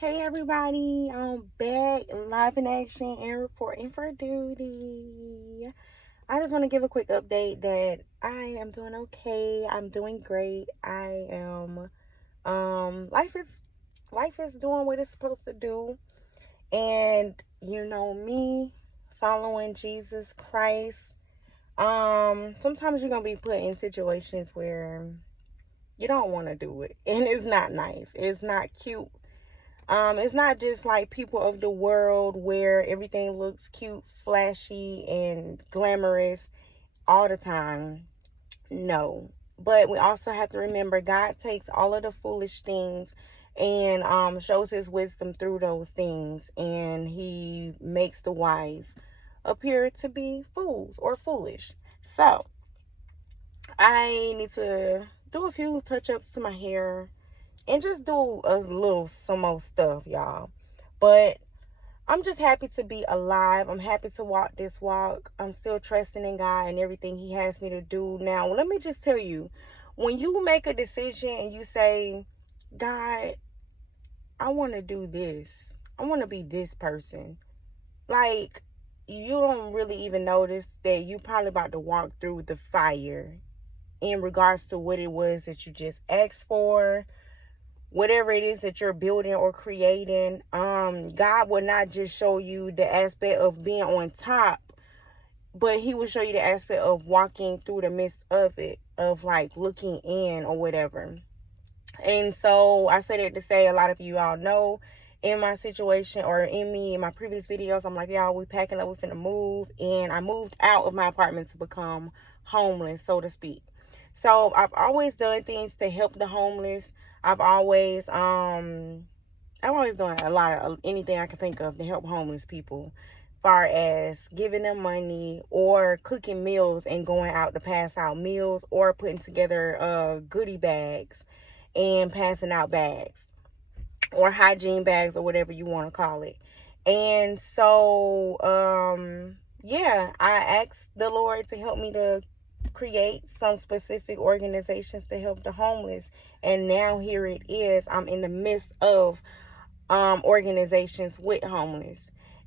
Hey everybody, I'm back live in action and reporting for duty. I just want to give a quick update that I am doing okay. I'm doing great. I am life is doing what it's supposed to do. And you know me, following Jesus Christ. Sometimes you're gonna be put in situations where you don't want to do it. And it's not nice. It's not cute. It's not just like people of the world where everything looks cute, flashy, and glamorous all the time. No. But we also have to remember God takes all of the foolish things and shows his wisdom through those things. And he makes the wise appear to be fools or foolish. So I need to do a few touch-ups to my hair and just do a little some more stuff, y'all. But I'm just happy to be alive. I'm happy to walk this walk. I'm still trusting in God and everything he has me to do. Now, let me just tell you, when you make a decision and you say, God, I want to do this. I want to be this person. Like, you don't really even notice that you probably about to walk through the fire in regards to what it was that you just asked for, whatever it is that you're building or creating. God will not just show you the aspect of being on top, but he will show you the aspect of walking through the midst of it, of like looking in or whatever. And so I say that to say, a lot of you all know in my situation or in my previous videos, I'm like, y'all, we packing up, we finna move. And I moved out of my apartment to become homeless, so to speak. So I've always done things to help the homeless. I've always done a lot of anything I can think of to help homeless people, far as giving them money or cooking meals and going out to pass out meals or putting together goodie bags and passing out bags or hygiene bags or whatever you want to call it. And so yeah, I asked the Lord to help me to create some specific organizations to help the homeless, and now here it is. I'm in the midst of organizations with homeless,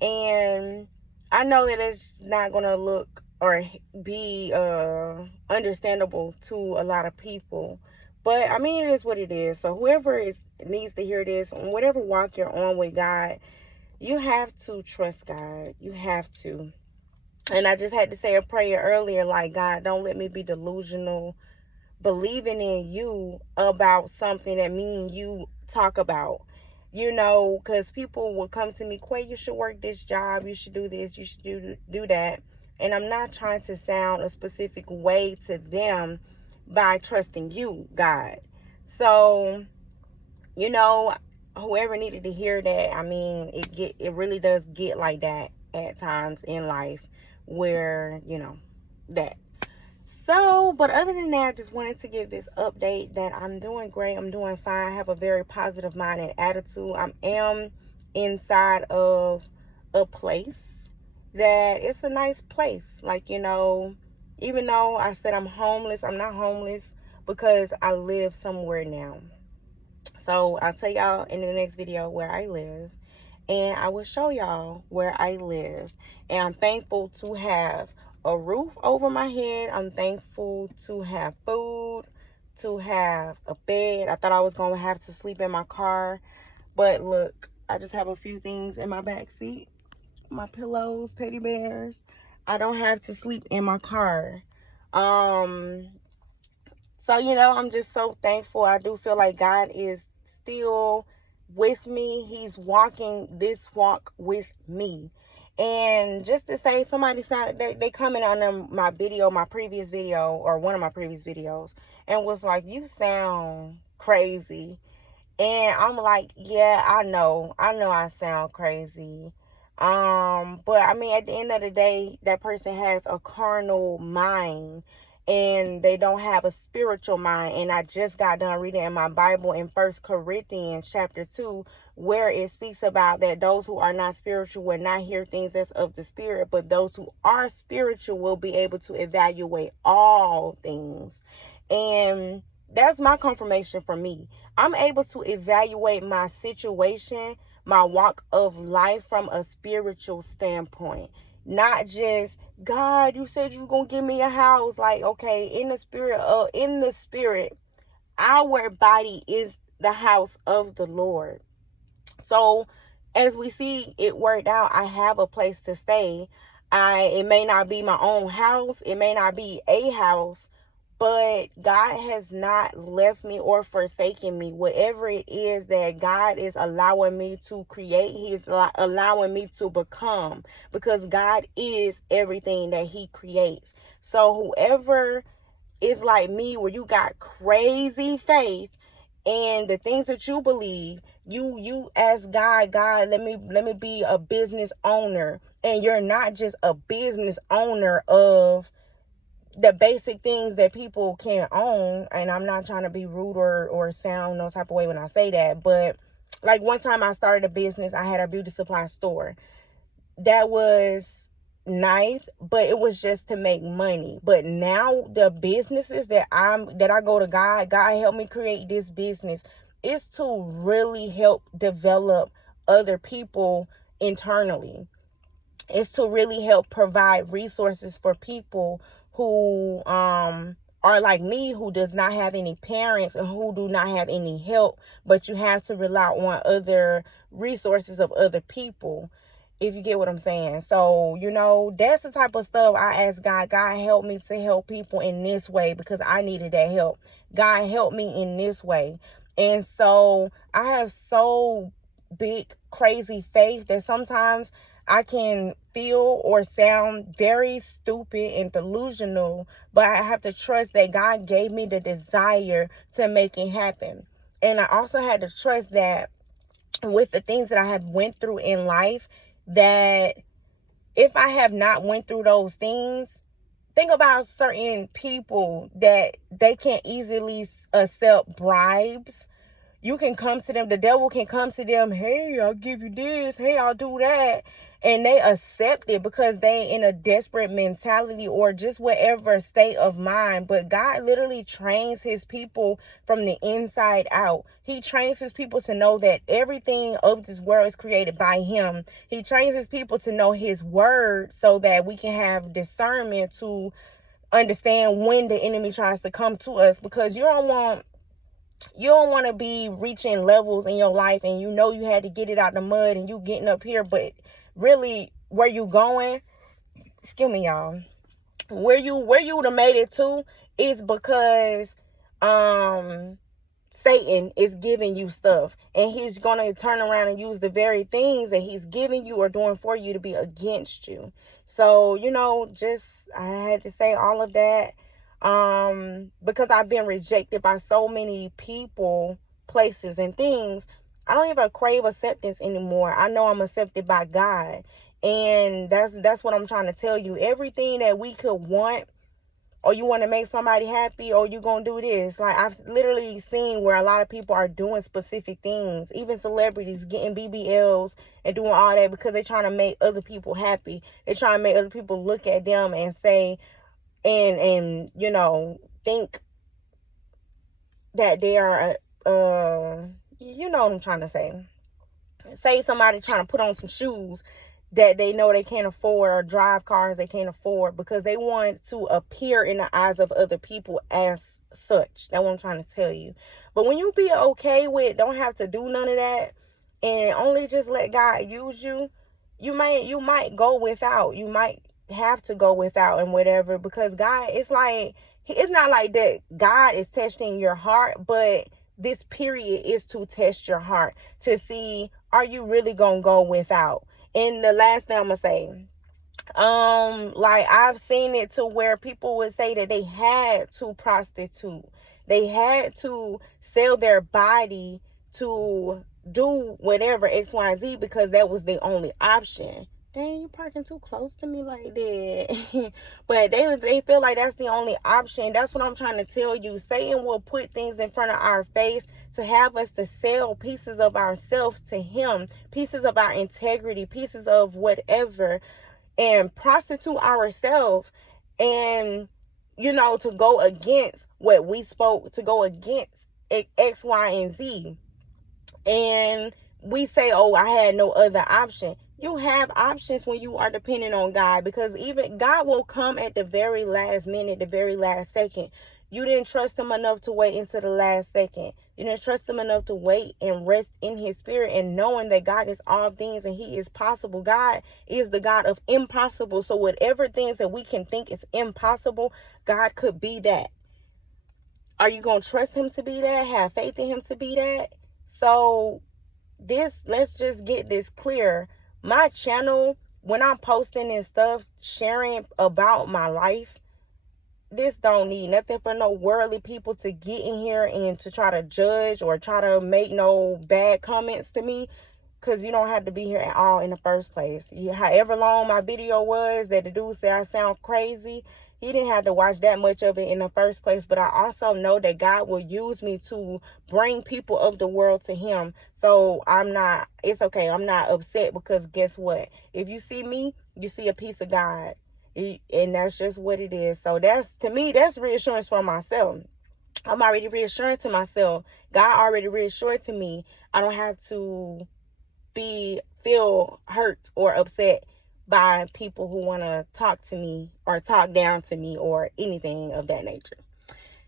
and I know that it's not gonna look or be understandable to a lot of people, but I mean, it is what it is. So whoever needs to hear this, whatever walk you're on with God, you have to trust God. You have to. And I just had to say a prayer earlier, like, God, don't let me be delusional, believing in you about something that me and you talk about. Because people will come to me, Quay, you should work this job, you should do this, you should do that. And I'm not trying to sound a specific way to them by trusting you, God. So, whoever needed to hear that, I mean, it really does get like that at times in life where, that. So, but other than that, I just wanted to give this update that I'm doing great. I'm doing fine. I have a very positive mind and attitude. I am inside of a place that it's a nice place. Like, even though I said I'm homeless, I'm not homeless because I live somewhere now. So I'll tell y'all in the next video where I live, and I will show y'all where I live. And I'm thankful to have a roof over my head. I'm thankful to have food, to have a bed. I thought I was going to have to sleep in my car, but look, I just have a few things in my back seat. My pillows, teddy bears. I don't have to sleep in my car. So, I'm just so thankful. I do feel like God is still with me. He's walking this walk with me. And just to say, somebody said they commented on my previous video, or one of my previous videos, and was like, you sound crazy. And I'm like, yeah, I know I sound crazy. But I mean, at the end of the day, that person has a carnal mind and they don't have a spiritual mind. And I just got done reading in my Bible in 1 Corinthians chapter 2, where it speaks about that those who are not spiritual will not hear things that's of the spirit, but those who are spiritual will be able to evaluate all things. And That's my confirmation for me. I'm able to evaluate my situation, my walk of life from a spiritual standpoint. Not just, God, you said you were gonna give me a house. Like, okay, in the spirit, our body is the house of the Lord. So as we see it worked out, I have a place to stay. It may not be my own house, it may not be a house, but God has not left me or forsaken me. Whatever it is that God is allowing me to create, He's allowing me to become, because God is everything that He creates. So whoever is like me, where you got crazy faith and the things that you believe, you ask God, let me be a business owner. And you're not just a business owner of the basic things that people can own. And I'm not trying to be rude or sound no type of way when I say that, but like one time I started a business. I had a beauty supply store. That was nice, but it was just to make money. But now the businesses that I go to God helped me create this business, is to really help develop other people internally. It's to really help provide resources for people who are like me, who does not have any parents and who do not have any help, but you have to rely on other resources of other people, if you get what I'm saying. So, that's the type of stuff I ask God. God, help me to help people in this way, because I needed that help. God, help me in this way. And so I have so big, crazy faith that sometimes I can feel or sound very stupid and delusional, but I have to trust that God gave me the desire to make it happen. And I also had to trust that with the things that I have went through in life, that if I have not went through those things, think about certain people that they can't easily accept bribes. You can come to them, the devil can come to them, hey, I'll give you this, hey, I'll do that. And they accept it because they in a desperate mentality or just whatever state of mind. But God literally trains His people from the inside out. He trains His people to know that everything of this world is created by Him. He trains His people to know His word so that we can have discernment to understand when the enemy tries to come to us, because you don't want to be reaching levels in your life and you had to get it out the mud and you getting up here, but really where you going, excuse me y'all, where you would have made it to is because Satan is giving you stuff, and he's going to turn around and use the very things that he's giving you or doing for you to be against you. So, I had to say all of that because I've been rejected by so many people, places, and things. I don't even crave acceptance anymore. I know I'm accepted by God. And that's what I'm trying to tell you. Everything that we could want, or you want to make somebody happy, or you gonna do this. Like, I've literally seen where a lot of people are doing specific things, even celebrities getting BBLs and doing all that because they're trying to make other people happy. They're trying to make other people look at them and say, and think that they are you know what I'm trying to say. Say somebody trying to put on some shoes that they know they can't afford, or drive cars they can't afford, because they want to appear in the eyes of other people as such. That's what I'm trying to tell you. But when you be okay with, don't have to do none of that, and only just let God use you, you might go without. You might have to go without and whatever, because God, it's not like that God is testing your heart, but this period is to test your heart to see, are you really gonna go without? And the last thing I'm gonna say, like, I've seen it to where people would say that they had to prostitute, they had to sell their body to do whatever XYZ because that was the only option. Dang, you parking too close to me like that. But they feel like that's the only option. That's what I'm trying to tell you. Satan will put things in front of our face to have us to sell pieces of ourselves to him, pieces of our integrity, pieces of whatever, and prostitute ourselves. And to go against what we spoke, to go against X, Y, and Z. And we say, oh, I had no other option. You have options when you are dependent on God, because even God will come at the very last minute, the very last second. You didn't trust him enough to wait until the last second. You didn't trust him enough to wait and rest in his spirit and knowing that God is all things and he is possible. God is the God of impossible. So whatever things that we can think is impossible, God could be that. Are you going to trust him to be that? Have faith in him to be that? So let's just get this clear. My channel, when I'm posting and stuff, sharing about my life, this don't need nothing for no worldly people to get in here and to try to judge or try to make no bad comments to me, because you don't have to be here at all in the first place. However long my video was that the dude said I sound crazy, he didn't have to watch that much of it in the first place. But I also know that God will use me to bring people of the world to him. So it's okay. I'm not upset, because guess what? If you see me, you see a piece of God. And that's just what it is. So to me, that's reassurance for myself. I'm already reassuring to myself. God already reassured to me. I don't have to feel hurt or upset by people who want to talk to me or talk down to me or anything of that nature.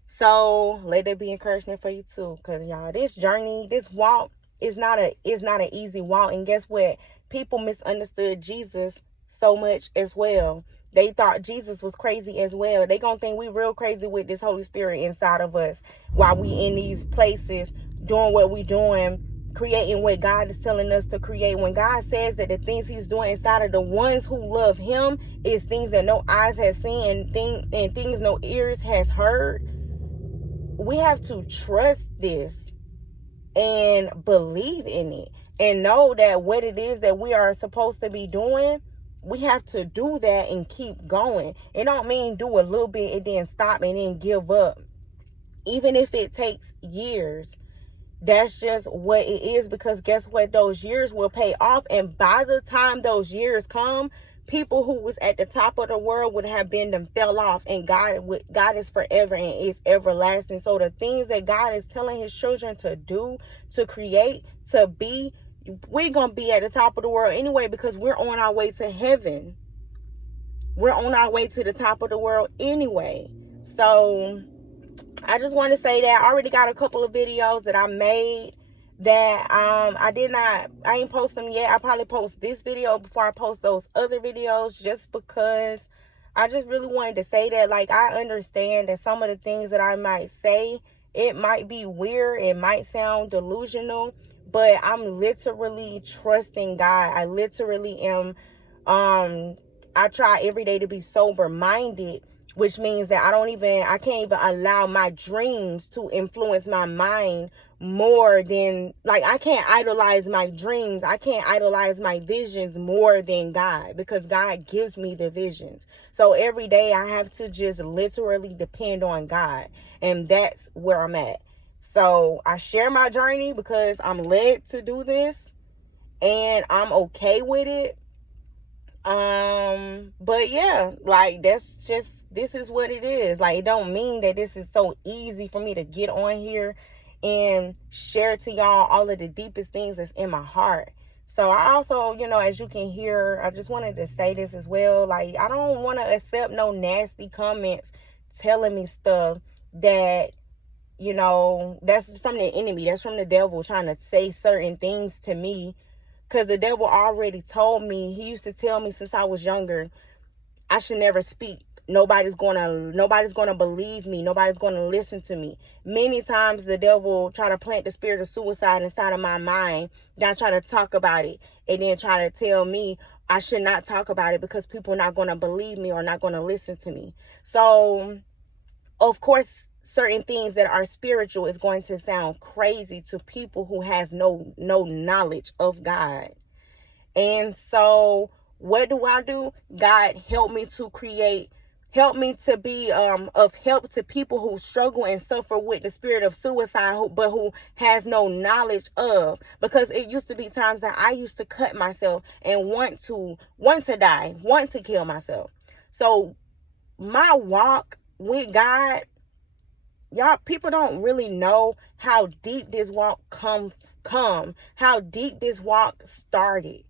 So let there be encouragement for you too, because y'all, this journey, this walk is not an easy walk. And guess what? People misunderstood Jesus so much as well. They thought Jesus was crazy as well. They gonna think we real crazy with this Holy Spirit inside of us while we in these places doing what we doing, creating what God is telling us to create. When God says that the things he's doing inside of the ones who love him is things that no eyes has seen and things no ears has heard, we have to trust this and believe in it and know that what it is that we are supposed to be doing, we have to do that and keep going. It don't mean do a little bit and then stop and then give up. Even if it takes years, that's just what it is, because guess what? Those years will pay off. And by the time those years come, people who was at the top of the world would have fell off, and God is forever and is everlasting. So the things that God is telling his children to do, to create, to be, we're going to be at the top of the world anyway, because we're on our way to heaven. We're on our way to the top of the world anyway. So I just want to say that I already got a couple of videos that I made that I ain't post them yet. I probably post this video before I post those other videos, just because I just really wanted to say that, like, I understand that some of the things that I might say, it might be weird, it might sound delusional, but I'm literally trusting God. I literally am, I try every day to be sober-minded, which means that I can't even allow my dreams to influence my mind more than, like, I can't idolize my dreams. I can't idolize my visions more than God, because God gives me the visions. So every day I have to just literally depend on God. And that's where I'm at. So I share my journey because I'm led to do this and I'm okay with it. But yeah, like, this is what it is. Like, it don't mean that this is so easy for me to get on here and share to y'all all of the deepest things that's in my heart. So I also, as you can hear, I just wanted to say this as well. Like, I don't want to accept no nasty comments telling me stuff that, that's from the enemy. That's from the devil trying to say certain things to me. Because the devil already told me, he used to tell me since I was younger, I should never speak. Nobody's gonna believe me. Nobody's gonna listen to me. Many times the devil try to plant the spirit of suicide inside of my mind. Then I try to talk about it and then try to tell me I should not talk about it because people are not gonna believe me or not gonna listen to me. So, of course, certain things that are spiritual is going to sound crazy to people who has no knowledge of God. And so what do? God help me to create, help me to be of help to people who struggle and suffer with the spirit of suicide, but who has no knowledge of. Because it used to be times that I used to cut myself and want to die, want to kill myself. So my walk with God, y'all, people don't really know how deep this walk how deep this walk started,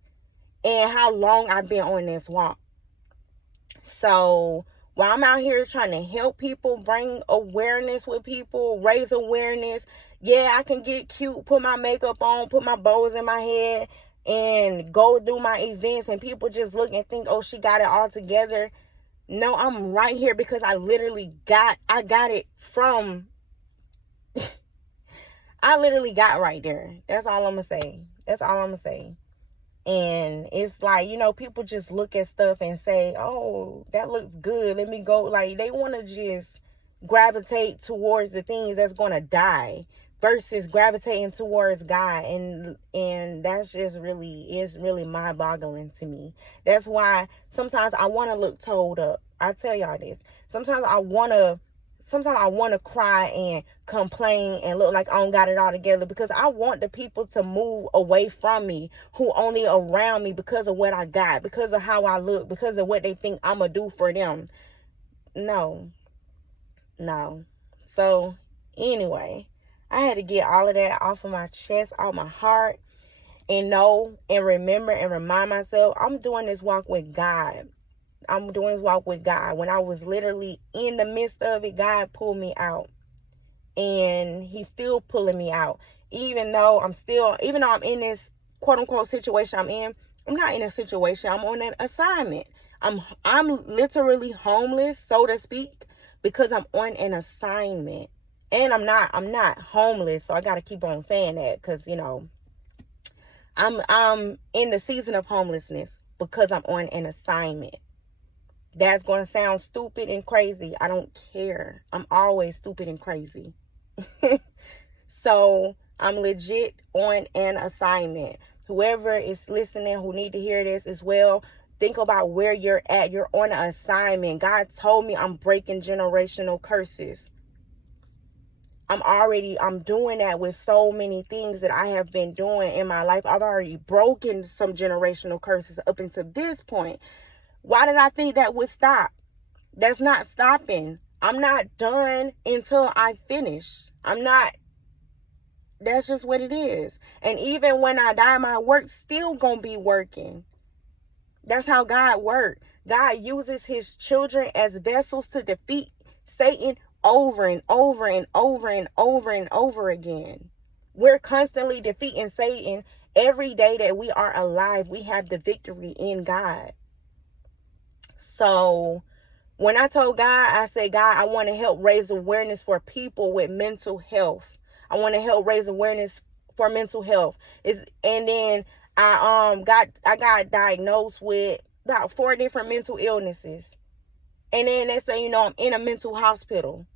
and how long I've been on this walk. So while I'm out here trying to help people, bring awareness with people, raise awareness, yeah, I can get cute, put my makeup on, put my bows in my head, and go do my events, and people just look and think, oh, she got it all together. No, I'm right here because I got it from, I literally got right there. That's all I'm gonna say. And it's like, people just look at stuff and say, oh, that looks good, let me go. Like, they want to just gravitate towards the things that's going to die versus gravitating towards God. And that's just really mind-boggling to me. That's why sometimes I want to look toed up. I tell y'all this. Sometimes I want to cry and complain and look like I don't got it all together, because I want the people to move away from me who only around me because of what I got, because of how I look, because of what they think I'm going to do for them. No. So anyway, I had to get all of that off of my chest, off my heart, and know and remember and remind myself, I'm doing this walk with God. When I was literally in the midst of it, God pulled me out. And he's still pulling me out. Even though I'm in this quote unquote situation I'm not in a situation. I'm on an assignment. I'm literally homeless, so to speak, because I'm on an assignment. And I'm not homeless, so I gotta keep on saying that, because I'm in the season of homelessness because I'm on an assignment. That's going to sound stupid and crazy. I don't care. I'm always stupid and crazy. So I'm legit on an assignment. Whoever is listening who need to hear this as well, think about where you're at. You're on an assignment. God told me I'm breaking generational curses. I'm doing that with so many things that I have been doing in my life. I've already broken some generational curses up until this point. Why did I think that would stop? That's not stopping. I'm not done until I finish. That's just what it is. And even when I die, my work's still gonna be working. That's how God works. God uses his children as vessels to defeat Satan over and over and over and over and over again. We're constantly defeating Satan. Every day that we are alive, we have the victory in God. So when I told God, I said, God, I want to help raise awareness for people with mental health. I want to help raise awareness for mental health. And then I got diagnosed with about 4 different mental illnesses. And then they say, I'm in a mental hospital.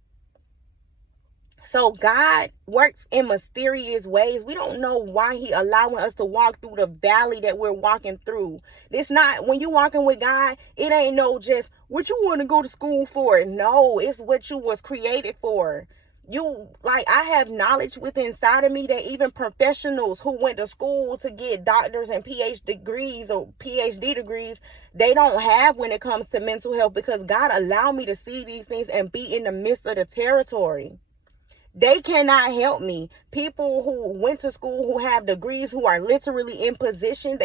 So God works in mysterious ways. We don't know why he allowing us to walk through the valley that we're walking through. It's not, when you walking with God, it ain't no just what you want to go to school for. No, it's what you was created for. I have knowledge within inside of me that even professionals who went to school to get doctors and PhD degrees, they don't have when it comes to mental health, because God allowed me to see these things and be in the midst of the territory. They cannot help me. People who went to school, who have degrees, who are literally in position,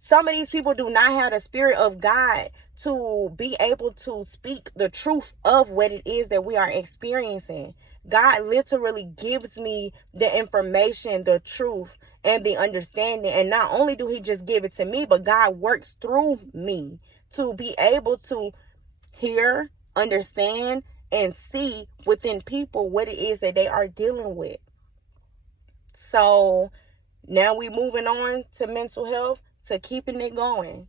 some of these people do not have the spirit of God to be able to speak the truth of what it is that we are experiencing. God literally gives me the information, the truth, and the understanding. And not only do he just give it to me, but God works through me to be able to hear, understand, and see within people what it is that they are dealing with. So now we moving on to mental health, to keeping it going.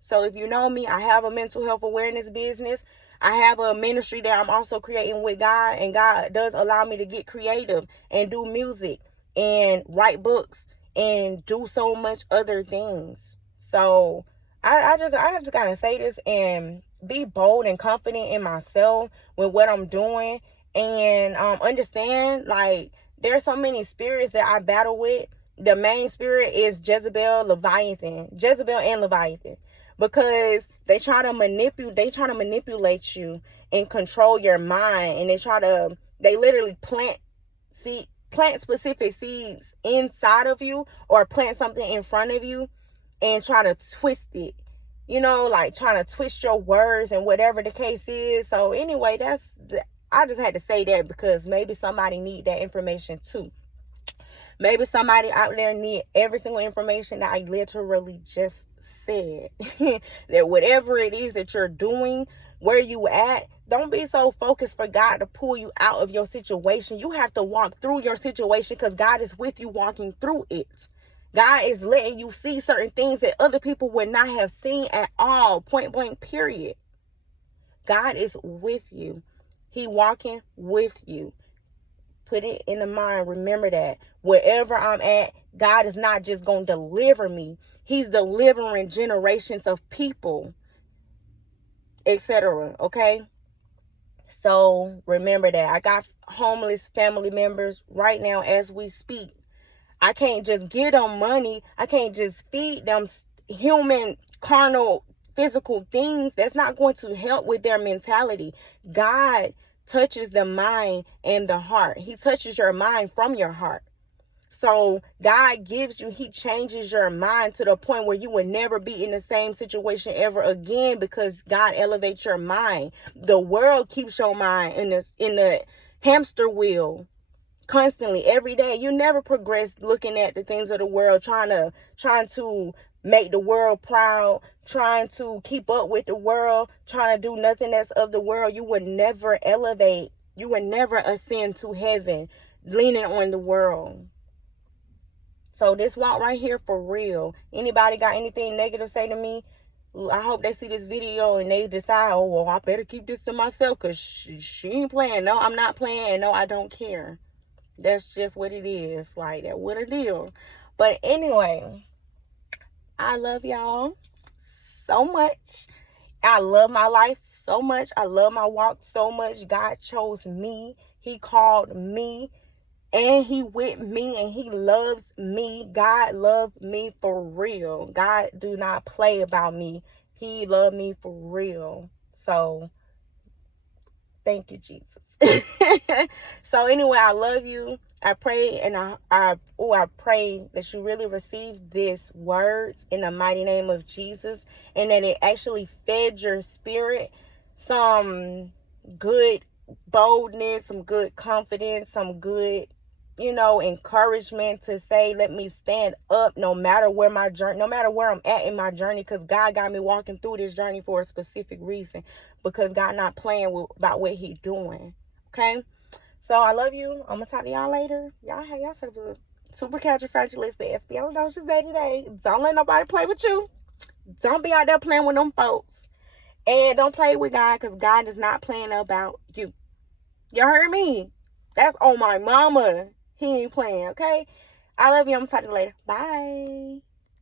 So if you know me, I have a mental health awareness business. I have a ministry that I'm also creating with God, and God does allow me to get creative and do music and write books and do so much other things. So I just gotta say this and be bold and confident in myself with what I'm doing, and understand, like, there's so many spirits that I battle with. The main spirit is Jezebel and Leviathan. because they try to manipulate you and control your mind, and they literally plant specific seeds inside of you, or plant something in front of you and try to twist it, like trying to twist your words and whatever the case is. So anyway, I just had to say that because maybe somebody need that information too. Maybe somebody out there need every single information that I literally just said. That whatever it is that you're doing, where you at, don't be so focused for God to pull you out of your situation. You have to walk through your situation because God is with you walking through it. God is letting you see certain things that other people would not have seen at all. Point blank, period. God is with you. He walking with you. Put it in the mind. Remember that. Wherever I'm at, God is not just going to deliver me. He's delivering generations of people, etc. Okay? So remember that. I got homeless family members right now as we speak. I can't just give them money. I can't just feed them human, carnal, physical things. That's not going to help with their mentality. God touches the mind and the heart. He touches your mind from your heart. So God he changes your mind to the point where you will never be in the same situation ever again, because God elevates your mind. The world keeps your mind in the hamster wheel constantly, every day. You never progress looking at the things of the world, trying to make the world proud, trying to keep up with the world, trying to do nothing that's of the world. You would never elevate. You would never ascend to heaven leaning on the world. So this walk right here for real. Anybody got anything negative to say to me? I hope they see this video and they decide, oh, well, I better keep this to myself because she ain't playing. No, I'm not playing. No, I don't care. That's just what it is. Like, that what a deal. But anyway, I love y'all so much. I love my life so much. I love my walk so much. God chose me. He called me. And he with me, and he loves me. God loved me for real. God do not play about me. He loved me for real. So thank you, Jesus. So anyway, I love you. I pray, and I pray that you really receive these words in the mighty name of Jesus, and that it actually fed your spirit some good boldness, some good confidence, some good, encouragement to say, let me stand up no matter where I'm at in my journey, because God got me walking through this journey for a specific reason, because God not playing about what he doing. Okay? So I love you. I'm going to talk to y'all later. Y'all have yourself a super califragilistic expialidocious day today. Don't let nobody play with you. Don't be out there playing with them folks. And don't play with God, because God is not playing about you. You heard me? That's on my mama. He ain't playing, okay? I love you. I'm going to talk to you later. Bye.